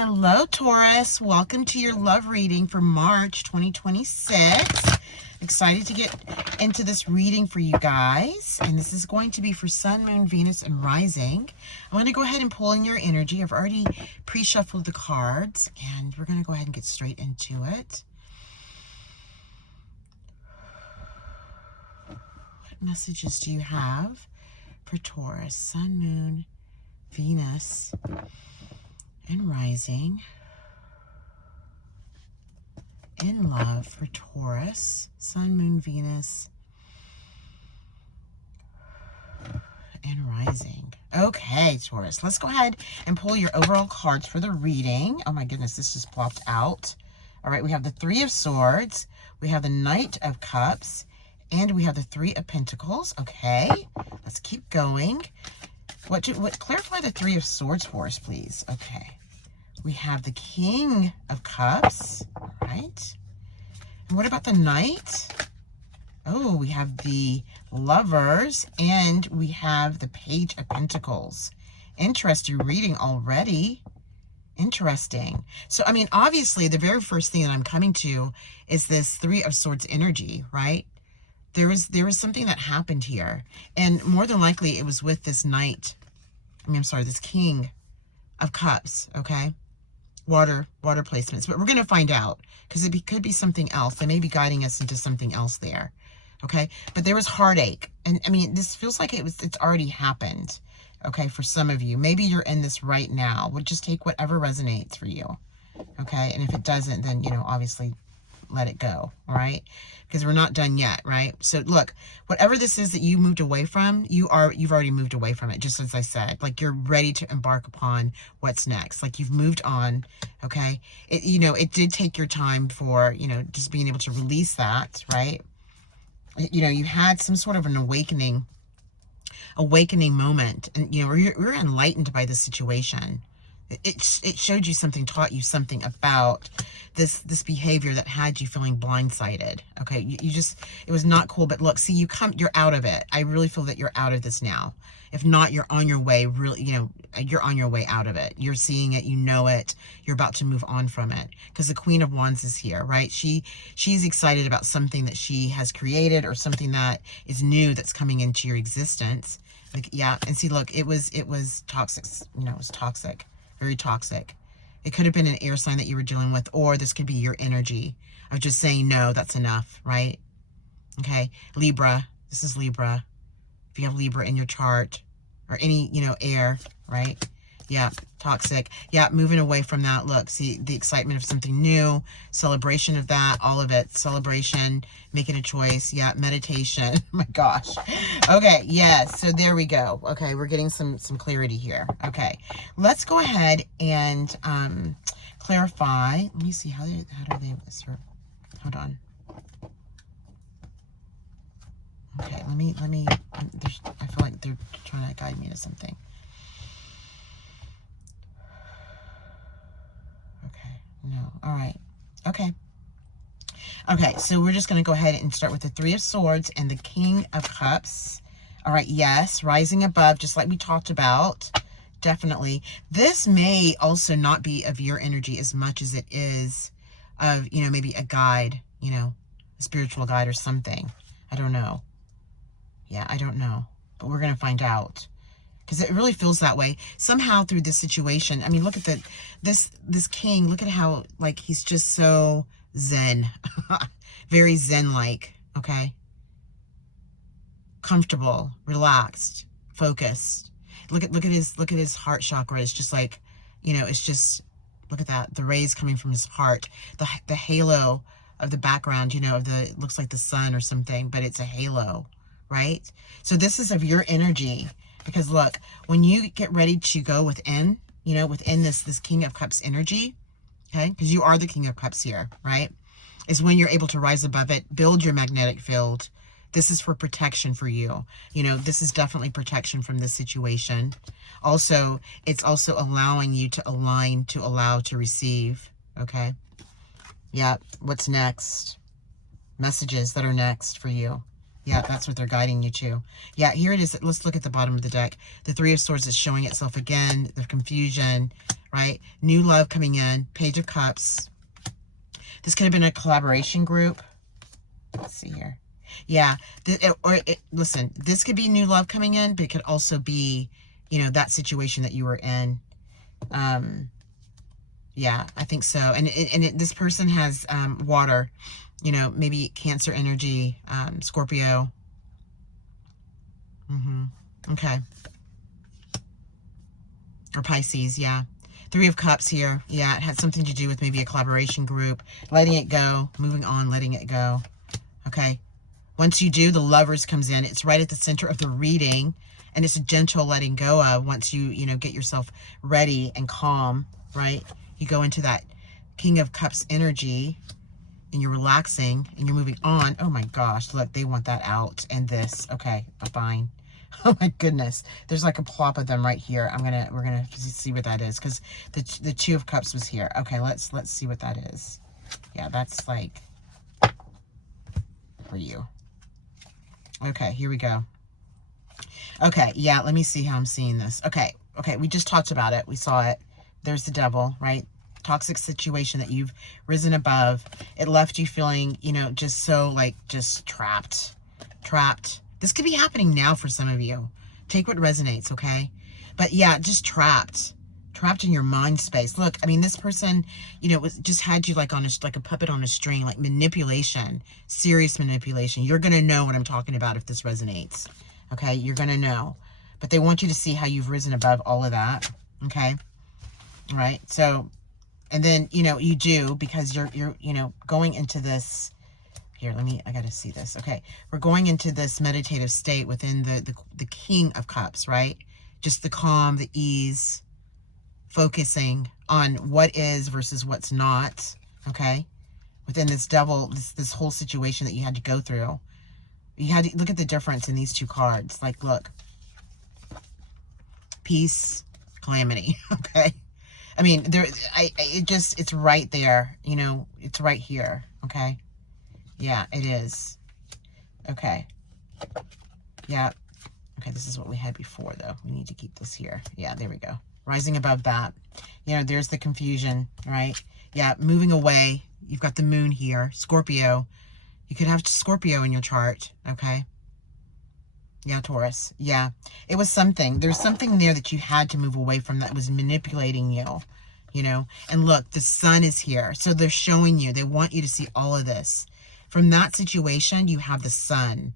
Hello, Taurus. Welcome to your love reading for March 2026. Excited to get into this reading for you guys. And this is going to be for Sun, Moon, Venus, and Rising. I want to go ahead and pull in your energy. I've already pre-shuffled the cards, and we're going to go ahead and get straight into it. What messages do you have for Taurus, Sun, Moon, Venus, and Rising in love for Taurus, Sun, Moon, Venus, and Rising? Okay, Taurus, let's go ahead and pull your overall cards for the reading. Oh my goodness, this just plopped out. All right, we have the Three of Swords, we have the Knight of Cups, and we have the Three of Pentacles. Okay, let's keep going. What clarify the Three of Swords for us, please? Okay. We have the King of Cups. All right. And what about the Knight? Oh, we have the Lovers, and we have the Page of Pentacles. Interesting reading already. Interesting. So, I mean, obviously, the very first thing that I'm coming to is this Three of Swords energy, right? There was something that happened here. And more than likely, it was with this Knight. This King of Cups, okay? Water placements. But we're going to find out, because it could be something else. They may be guiding us into something else there, okay? But there was heartache. And, I mean, this feels like it's already happened, okay, for some of you. Maybe you're in this right now. We'll just take whatever resonates for you, okay? And if it doesn't, then, you know, obviously let it go, all right? Because we're not done yet, right? So look, whatever this is that you moved away from, you've already moved away from it, just as I said. Like, you're ready to embark upon what's next. Like, you've moved on, okay? It did take your time for, just being able to release that, right? You had some sort of an awakening moment, and we're enlightened by this situation. It showed you something, taught you something about this behavior that had you feeling blindsided. Okay, it was not cool. But look, see, you're out of it. I really feel that you're out of this now. If not, you're on your way. Really, you're on your way out of it. You're seeing it. You know it. You're about to move on from it, because the Queen of Wands is here, right? She's excited about something that she has created, or something that is new that's coming into your existence. Like, yeah, and see, look, it was toxic. It was toxic. Very toxic. It could have been an air sign that you were dealing with, or this could be your energy of just saying, no, that's enough, right? Okay, Libra. This is Libra. If you have Libra in your chart, or any, air, right? Yeah, toxic. Yeah, moving away from that. Look, see, the excitement of something new, celebration of that, all of it. Celebration, making a choice. Yeah, meditation. Oh my gosh. Okay, yes. So there we go. Okay, we're getting some clarity here. Okay, let's go ahead and clarify. Let me see, how do they hold on. Okay, let me, I feel like they're trying to guide me to something. No. All right. Okay. Okay, so we're just going to go ahead and start with the Three of Swords and the King of Cups. All right, yes, rising above, just like we talked about. Definitely. This may also not be of your energy as much as it is of, maybe a guide, a spiritual guide or something. I don't know. Yeah, I don't know. But we're going to find out. Because it really feels that way. Somehow through this situation, I mean, look at this king. Look at how, like, he's just so zen. Very zen-like, okay? Comfortable, relaxed, focused. Look at his heart chakra. It's just like, it's just, look at that. The rays coming from his heart. The halo of the background, it looks like the sun or something, but it's a halo, right? So this is of your energy. Because look, when you get ready to go within, within this King of Cups energy, okay, because you are the King of Cups here, right, is when you're able to rise above it, build your magnetic field. This is for protection for you. This is definitely protection from this situation. Also, it's also allowing you to align, to allow, to receive, okay? Yeah, what's next? Messages that are next for you. Yeah, that's what they're guiding you to. Yeah, here it is. Let's look at the bottom of the deck. The Three of Swords is showing itself again. The confusion, right? New love coming in. Page of Cups. This could have been a collaboration group. Let's see here. Yeah, listen, this could be new love coming in, but it could also be, you know, that situation that you were in. Yeah, I think so. And this person has water, you know, maybe Cancer energy, Scorpio. Okay. Or Pisces, yeah. Three of Cups here. Yeah, it had something to do with maybe a collaboration group. Letting it go, moving on, letting it go. Okay. Once you do, the Lovers comes in. It's right at the center of the reading, and it's a gentle letting go of once you know, get yourself ready and calm, right? You go into that King of Cups energy, and you're relaxing, and you're moving on. Oh my gosh, look, they want that out, and this. Okay, fine. Oh my goodness, there's like a plop of them right here. We're gonna see what that is, because the Two of Cups was here. Okay, let's see what that is. Yeah, that's like for you. Okay, here we go. Okay, yeah, let me see how I'm seeing this. Okay, we just talked about it. We saw it. There's the Devil, right? Toxic situation that you've risen above. It left you feeling, you know, just so like just trapped. This could be happening now for some of you. Take what resonates, okay? But yeah, just trapped in your mind space. Look, I mean, this person, you know, just had you like on like a puppet on a string, like manipulation, serious manipulation. You're going to know what I'm talking about if this resonates. Okay, you're going to know. But they want you to see how you've risen above all of that. Okay? All right? So, and then, you know, you do, because you're you know, going into this. Here, I got to see this. Okay, we're going into this meditative state within the King of Cups, right? Just the calm, the ease, focusing on what is versus what's not, okay? Within this Devil, this whole situation that you had to go through. You had to look at the difference in these two cards. Like, look. Peace, calamity, okay? I mean, it's right there, you know, it's right here, okay? Yeah, it is. Okay. Yeah. Okay, this is what we had before, though. We need to keep this here. Yeah, there we go. Rising above that. You know, there's the confusion, right? Yeah, moving away. You've got the Moon here. Scorpio. You could have Scorpio in your chart, okay? Yeah, Taurus. Yeah. It was something. There's something there that you had to move away from that was manipulating you, you know? And look, the Sun is here. So they're showing you. They want you to see all of this. From that situation, you have the Sun,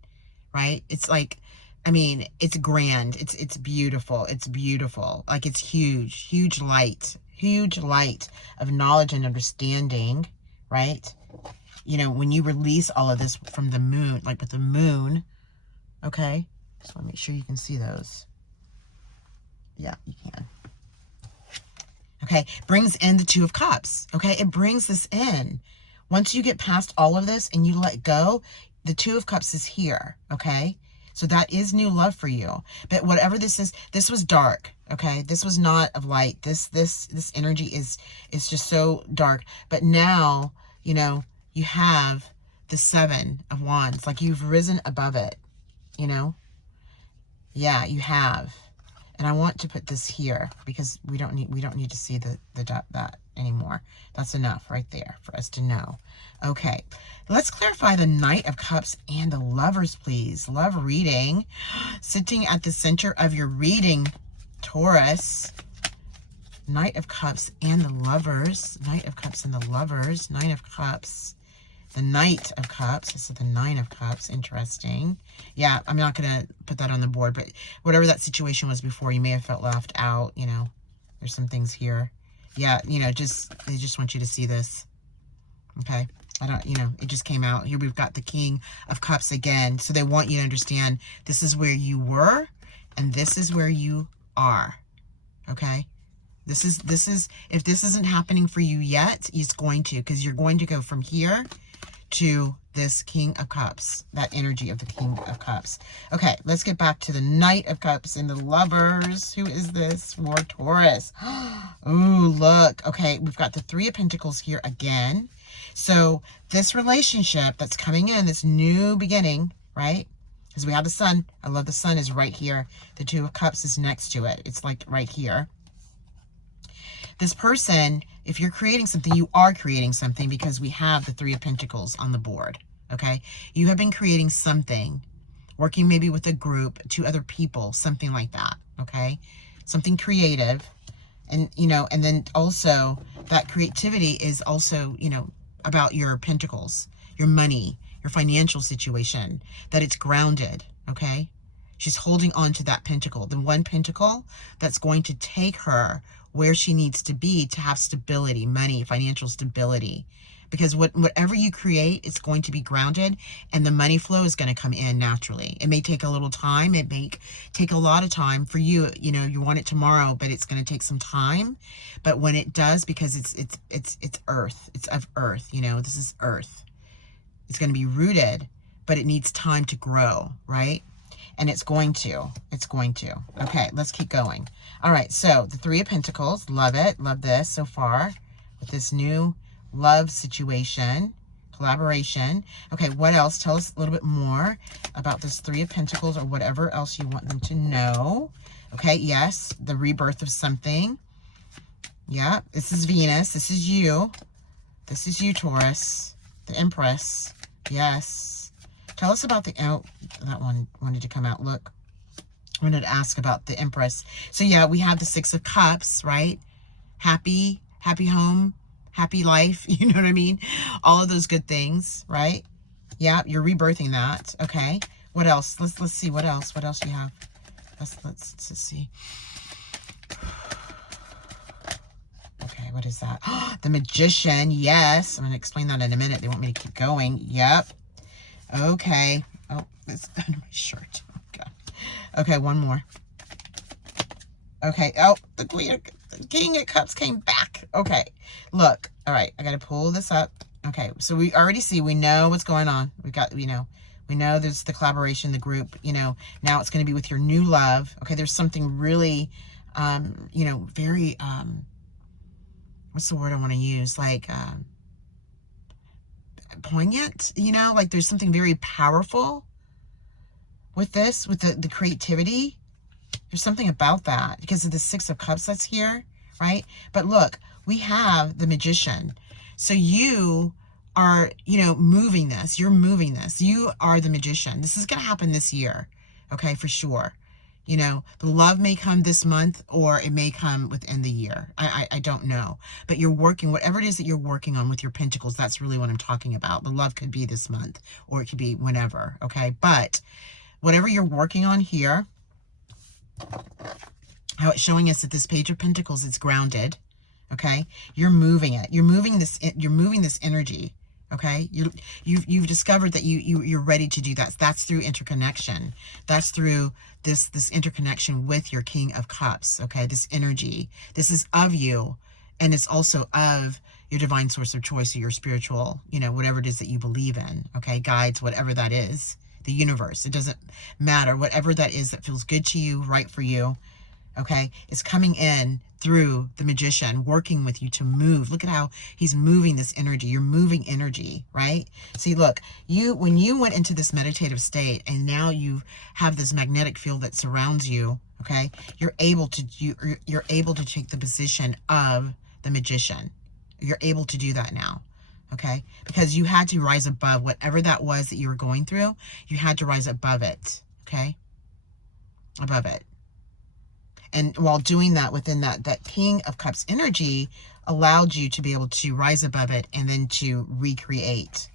right? It's like, I mean, it's grand. It's beautiful. It's beautiful. Like, it's huge. Huge light of knowledge and understanding, right? You know, when you release all of this from the Moon, like with the Moon, okay? Just want to make sure you can see those. Yeah, you can. Okay, brings in the Two of Cups, okay? It brings this in. Once you get past all of this and you let go, the Two of Cups is here, okay? So that is new love for you. But whatever this is, this was dark, okay? This was not of light. This energy is just so dark. But now, you know, you have the Seven of Wands. Like, you've risen above it, you know? Yeah, you have. And I want to put this here because we don't need to see that anymore. That's enough right there for us to know. Okay, let's clarify the Knight of Cups and the Lovers, please. Love reading. Sitting at the center of your reading, Taurus. Knight of Cups and the Lovers. Knight of Cups and the Lovers. Nine of Cups. The Knight of Cups. So the Nine of Cups. Interesting. Yeah, I'm not going to put that on the board, but whatever that situation was before, you may have felt left out, you know. There's some things here. Yeah, you know, they just want you to see this. Okay. You know, it just came out. Here we've got the King of Cups again. So they want you to understand this is where you were and this is where you are. Okay. This is, if this isn't happening for you yet, it's going to, because you're going to go from here to this King of Cups, that energy of the King of Cups. Okay, let's get back to the Knight of Cups and the Lovers. Who is this for Taurus? Ooh, look. Okay, we've got the Three of Pentacles here again. So this relationship that's coming in, this new beginning, right? Because we have the sun. I love the sun is right here. The Two of Cups is next to it. It's like right here. This person, if you're creating something, you are creating something because we have the Three of Pentacles on the board, okay? You have been creating something, working maybe with a group, 2 other people, something like that, okay? Something creative. And, you know, and then also that creativity is also, you know, about your pentacles, your money, your financial situation, that it's grounded, okay? She's holding on to that pentacle, the one pentacle that's going to take her where she needs to be to have stability, money, financial stability. Because whatever you create, it's going to be grounded, and the money flow is going to come in naturally. It may take a little time. It may take a lot of time for you. You know, you want it tomorrow, but it's going to take some time. But when it does, because it's earth, it's of earth. You know, this is earth. It's going to be rooted, but it needs time to grow, right? And it's going to. Okay, let's keep going. All right, so the Three of Pentacles, love it. Love this so far with this new love situation, collaboration. Okay, what else? Tell us a little bit more about this Three of Pentacles or whatever else you want them to know. Okay, yes, the rebirth of something. Yeah, this is Venus. This is you. This is you, Taurus. The Empress. Yes. Tell us about the, oh, that one wanted to come out. Look, I wanted to ask about the Empress. So yeah, we have the Six of Cups, right? Happy home, happy life. You know what I mean? All of those good things, right? Yeah, you're rebirthing that. Okay. What else? Let's see what else. What else do you have? Let's see. Okay, what is that? The Magician. Yes, I'm going to explain that in a minute. They want me to keep going. Yep. Okay. Oh, it's under my shirt. Oh, God. Okay, one more. Okay. Oh, the King of Cups came back. Okay. Look. All right. I got to pull this up. Okay. So we already see. We know what's going on. We know there's the collaboration, the group. You know, now it's going to be with your new love. Okay. There's something really, you know, very, what's the word I want to use? Like, poignant, you know, like there's something very powerful with this, with the creativity. There's something about that because of the Six of Cups that's here, right? But look, we have the Magician. So you are, you know, moving this. You're moving this. You are the Magician. This is going to happen this year, okay, for sure. You know, the love may come this month or it may come within the year. I don't know. But you're working, whatever it is that you're working on with your pentacles, that's really what I'm talking about. The love could be this month or it could be whenever, okay? But whatever you're working on here, how it's showing us that this Page of Pentacles, it's grounded, okay? You're moving it. You're moving this energy. Okay, you've discovered that you're ready to do that. That's through interconnection. That's through this interconnection with your King of Cups. Okay, this energy. This is of you, and it's also of your divine source of choice or your spiritual, you know, whatever it is that you believe in. Okay, guides, whatever that is, the universe. It doesn't matter. Whatever that is that feels good to you, right for you. Okay, it's coming in through the Magician, working with you to move. Look at how he's moving this energy. You're moving energy, right? See, look, when you went into this meditative state and now you have this magnetic field that surrounds you, okay, you're able to take the position of the Magician. You're able to do that now, okay? Because you had to rise above whatever that was that you were going through. You had to rise above it, okay? Above it. And while doing that within that King of Cups energy allowed you to be able to rise above it and then to recreate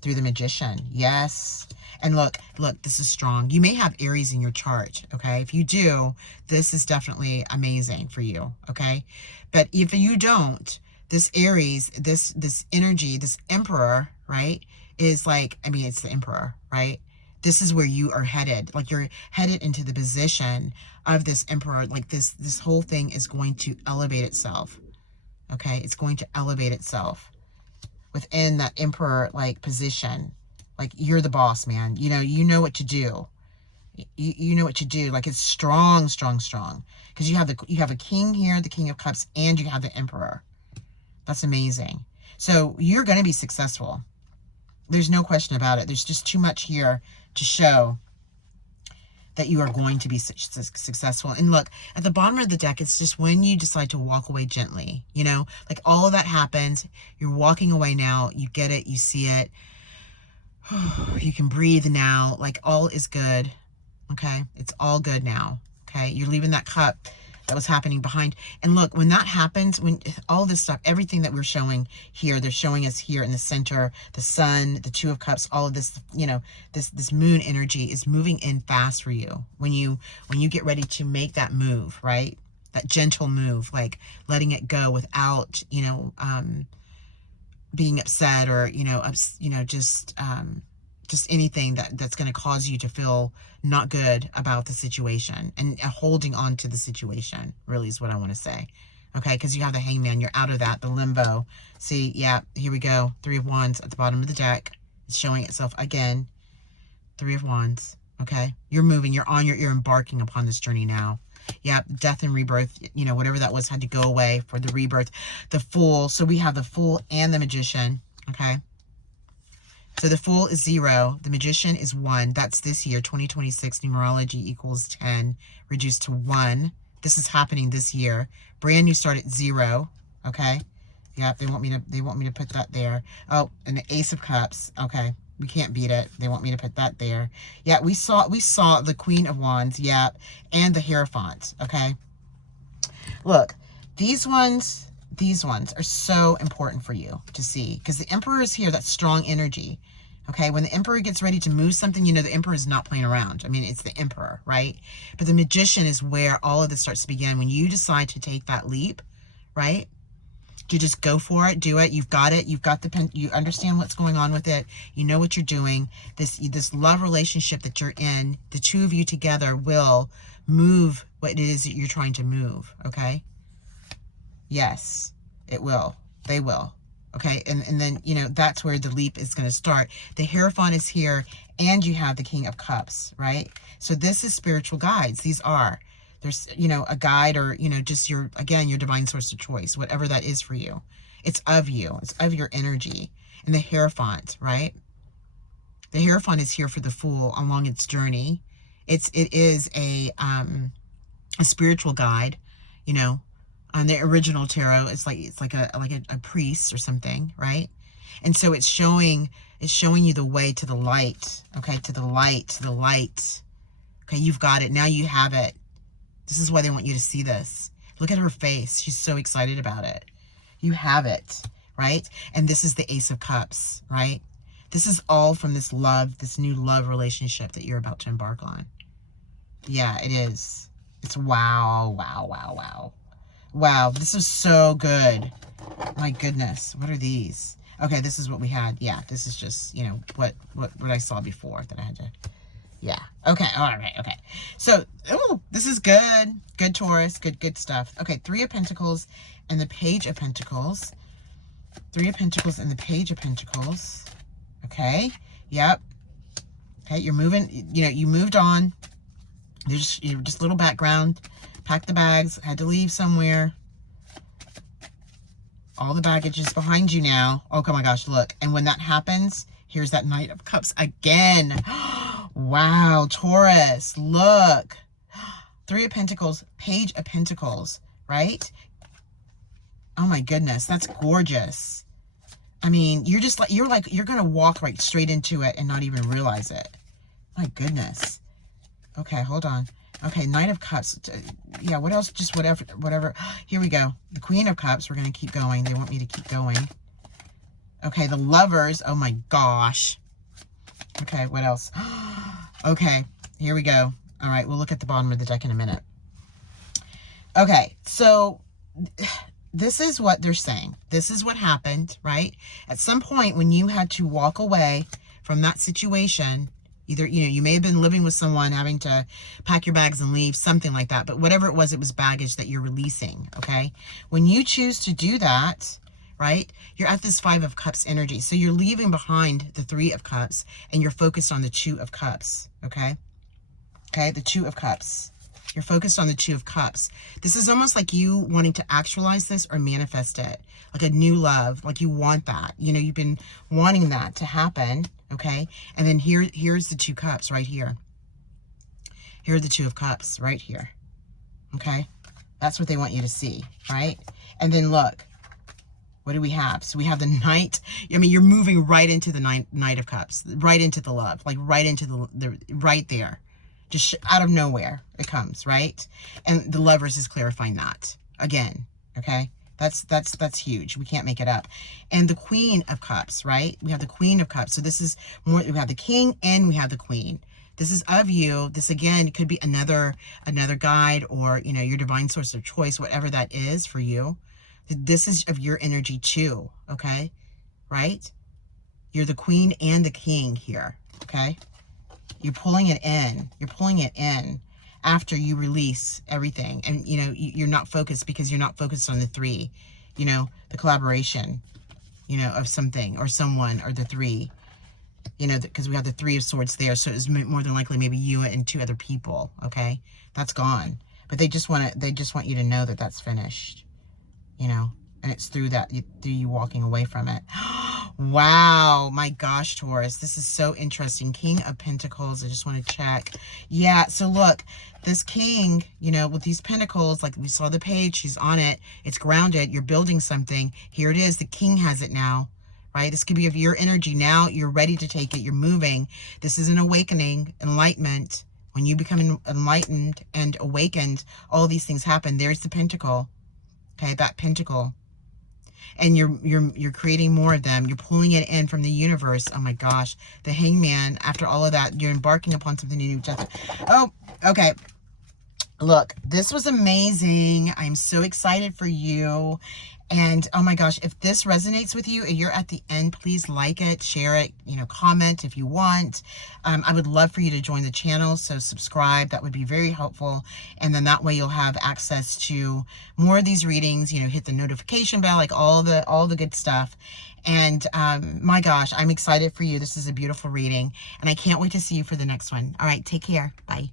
through the Magician. Yes. And look, this is strong. You may have Aries in your chart, okay? If you do, this is definitely amazing for you, okay? But if you don't, this Aries, this energy, this Emperor, right, is like, I mean, it's the Emperor, right? This is where you are headed. Like you're headed into the position of this Emperor. Like this whole thing is going to elevate itself. Okay, it's going to elevate itself within that Emperor like position. Like you're the boss, man. You know what to do. You know what to do. Like it's strong, strong, strong. Because you have a king here, the King of Cups, and you have the Emperor. That's amazing. So you're going to be successful. There's no question about it. There's just too much here to show that you are going to be successful. And look, at the bottom of the deck, it's just when you decide to walk away gently, you know, like all of that happens. You're walking away now. You get it. You see it. You can breathe now. Like all is good. Okay. It's all good now. Okay. You're leaving that cup that was happening behind. And look, when that happens, when all this stuff, everything that we're showing here, they're showing us here in the center, the sun, the Two of Cups, all of this, you know, this moon energy is moving in fast for you. When you get ready to make that move, right? That gentle move, like letting it go without, you know, being upset or, you know, just anything that's going to cause you to feel not good about the situation, and holding on to the situation really is what I want to say. Okay, because you have the Hangman, you're out of that, the limbo. See, yeah, here we go. Three of Wands at the bottom of the deck. It's showing itself again. Three of Wands. Okay, you're moving, you're embarking upon this journey now. Yeah, death and rebirth, you know, whatever that was had to go away for the rebirth. The Fool, so we have the Fool and the Magician, okay? So the Fool is 0, the Magician is 1. That's this year, 2026, numerology equals 10, reduced to 1. This is happening this year. Brand new start at 0, okay? Yeah, they want me to put that there. Oh, and the Ace of Cups, okay. We can't beat it. They want me to put that there. Yeah, we saw the Queen of Wands, yeah, and the Hierophant, okay? Look, these ones are so important for you to see, because the Emperor is here, that strong energy. Okay, when the Emperor gets ready to move something, you know, the Emperor is not playing around. I mean, it's the Emperor, right? But the Magician is where all of this starts to begin. When you decide to take that leap, right? You just go for it, do it. You've got it. You've got you understand what's going on with it. You know what you're doing. This love relationship that you're in, the two of you together will move what it is that you're trying to move, okay? Yes, it will. They will. Okay, and then, you know, that's where the leap is going to start. The Hierophant is here, and you have the King of Cups, right? So this is spiritual guides. There's, you know, a guide, or, you know, just your divine source of choice, whatever that is for you. It's of you. It's of your energy. And the Hierophant, right? The Hierophant is here for the Fool along its journey. It is a spiritual guide, you know. On the original tarot, it's like a priest or something, right? And so it's showing you the way to the light, okay? To the light. Okay, you've got it. Now you have it. This is why they want you to see this. Look at her face. She's so excited about it. You have it, right? And this is the Ace of Cups, right? This is all from this love, this new love relationship that you're about to embark on. Yeah, it is. It's wow. Wow, this is so good. My goodness, what are these? Okay, this is what we had. Yeah, this is just, you know, what I saw before that I had to, yeah. Okay, all right, okay. So, oh, this is good. Good, Taurus, good stuff. Okay, Three of Pentacles and the Page of Pentacles. Three of Pentacles and the Page of Pentacles. Okay, yep. Okay, you're moving, you know, you moved on. There's just a little background. Packed the bags, had to leave somewhere. All the baggage is behind you now. Oh my gosh, look. And when that happens, here's that Knight of Cups again. Wow, Taurus, look. Three of Pentacles, Page of Pentacles, right? Oh my goodness, that's gorgeous. I mean, you're going to walk right straight into it and not even realize it. My goodness. Okay, hold on. Okay, Knight of Cups. Yeah, what else? Just whatever. Here we go. The Queen of Cups. We're going to keep going. They want me to keep going. Okay, the Lovers. Oh my gosh. Okay, what else? Okay, here we go. All right, we'll look at the bottom of the deck in a minute. Okay, so this is what they're saying. This is what happened, right? At some point when you had to walk away from that situation, either, you know, you may have been living with someone, having to pack your bags and leave, something like that. But whatever it was baggage that you're releasing, okay? When you choose to do that, right, you're at this Five of Cups energy. So you're leaving behind the Three of Cups and you're focused on the Two of Cups, okay? Okay, the Two of Cups. You're focused on the Two of Cups. This is almost like you wanting to actualize this or manifest it. Like a new love, like you want that. You know, you've been wanting that to happen, okay? And then here's the Two Cups right here. Here are the Two of Cups right here. Okay? That's what they want you to see, right? And then look, what do we have? So we have the Knight. I mean, you're moving right into the Knight of Cups, right into the love, like right into the right there. Just out of nowhere it comes, right? And the Lovers is clarifying that again, okay? That's huge. We can't make it up. And the Queen of Cups, right? We have the Queen of Cups. So this is more, we have the King and we have the Queen. This is of you. This, again, could be another guide or, you know, your divine source of choice, whatever that is for you. This is of your energy too, okay? Right? You're the Queen and the King here, okay? You're pulling it in. You're pulling it in after you release everything. And, you know, you're not focused because you're not focused on the three, you know, the collaboration, you know, of something or someone or the three. You know, because we have the Three of Swords there, so it's more than likely maybe you and two other people, okay? That's gone. But they just want you to know that that's finished, you know? And it's through that, through you walking away from it. Wow, my gosh, Taurus, this is so interesting. King of Pentacles, I just want to check. Yeah, so look, this King, you know, with these Pentacles, like we saw the page, she's on it. It's grounded. You're building something. Here it is. The King has it now. Right? This could be of your energy now. You're ready to take it. You're moving. This is an awakening, enlightenment. When you become enlightened and awakened, all these things happen. There's the Pentacle. Okay, that Pentacle. And you're creating more of them. You're pulling it in from the universe. Oh my gosh. The Hangman, after all of that, you're embarking upon something new. Oh, okay. Look, this was amazing. I'm so excited for you. And oh my gosh, if this resonates with you and you're at the end, please like it, share it, you know, comment if you want. I would love for you to join the channel, so subscribe. That would be very helpful. And then that way you'll have access to more of these readings, you know, hit the notification bell, like all the good stuff. And my gosh, I'm excited for you. This is a beautiful reading and I can't wait to see you for the next one. All right, take care. Bye.